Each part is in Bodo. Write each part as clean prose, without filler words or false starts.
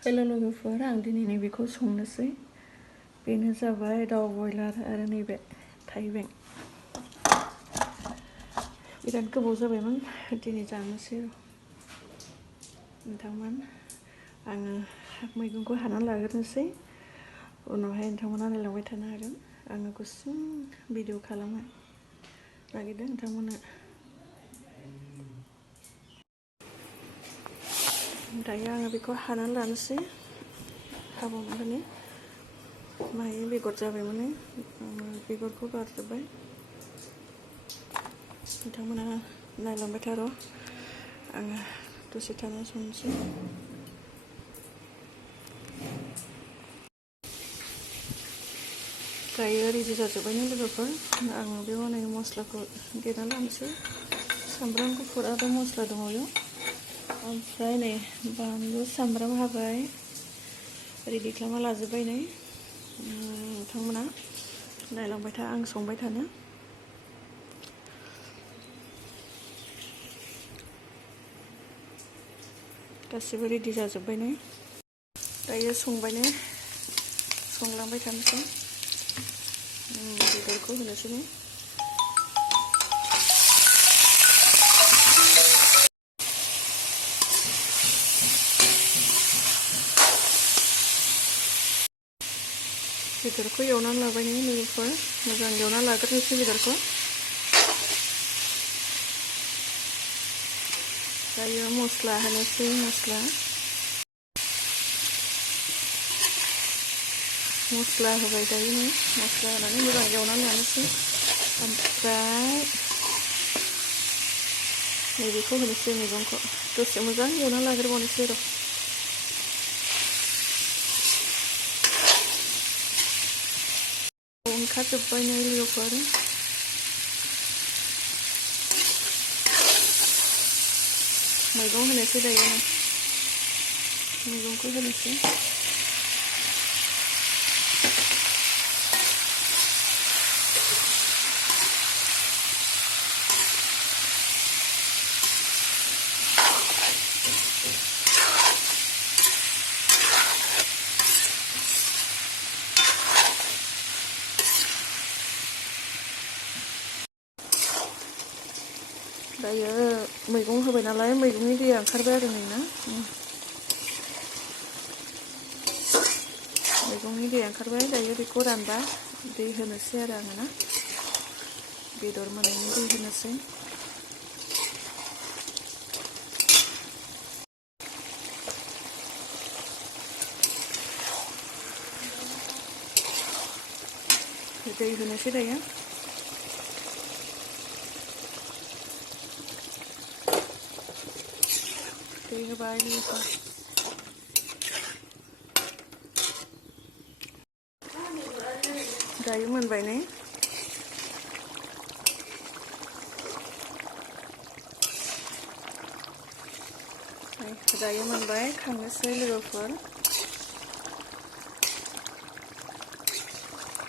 हेल' लोगोफोर, आं दिनै बेखौ संनोसै। बेनो जाबाय दाउ बयलार आरो नैबे थाइबें। बिराद गोबाव जाबायमोन दिनै जानोसै। नोंथांमोन आङो मैगंखौ हानानै लाग्रोनोसै, उनावहाय नोंथांमोना नायलांबाय थानो हागोन। आङो गुसुं भिडिअ खालामनो नागिरदों नोंथांमोना। दायो आङो बेखौ हानानै लानोसै, हाबावनानै माहाय बेगर जाबाय माने आङो बेगरखौ गारजोब्बाय। नोंथांमोना नायलांबाय थार', आङो दसे थाना संनोसै। दायो रेडि जाजोब्बायनो लोगोफोर, आङो बेयाव नै मस्लाखौ देना लानोसै। सामब्राम गुफुर आरो मस्ला दङ बेयाव, ओमफ्राय नै बानलु सामब्राम हाबाय, रेडि खालामना लाजोब्बाय। नै नोंथांमोना नायलांबाय था, आं संबाय थानो। गासिबो रेडि जाजोब्बाय। नै दायो संलांबाय थानोसै। बेदरखौ होनोसै। नै बेदरखौ एवनानै लाबाय। नै लोगोफोर, मोजां एवनानै लाग्रोनोसै बेदरखौ। दायो मस्ला होनोसै। मस्ला होबाय। दायो नै मस्ला होनानै मोजां एवनानै लानोसै। ओमफ्राय नैबेखौ होनोसै, मैगंखौ दसे मोजां एवनानै लाग्रोबावनोसै र'। ओंखारजोब्बाय नै लोगोफोर, मैगं होनोसै। दायो मैगंखौ होनोसै। दायो मैगं होबाय नालाय, मैगंनि दैया ओंखारबाय आरो नै ना, मैगंनि दैया ओंखारबाय। दायो बेखौ रानबा दै होनोसै आरो आङो ना, बेदर मोननायनि दै होनोसै। दै होनोसै दायो। दै होबाय लोगोफोर। दायो मोनबाय। नै दायो मोनबाय, खांनोसै लोगोफोर।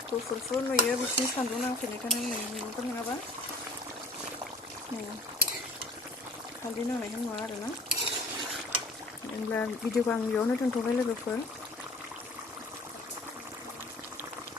गुफुरफोर नुयो बिथिं सान्दुं नांफैनायखाय मैगंफोर नङाबा हालदै नांनायखाय नुवा आरोना। होनब्ला भिडिअखौ आं बेयावनो दोनथ'बाय लोगोफोर।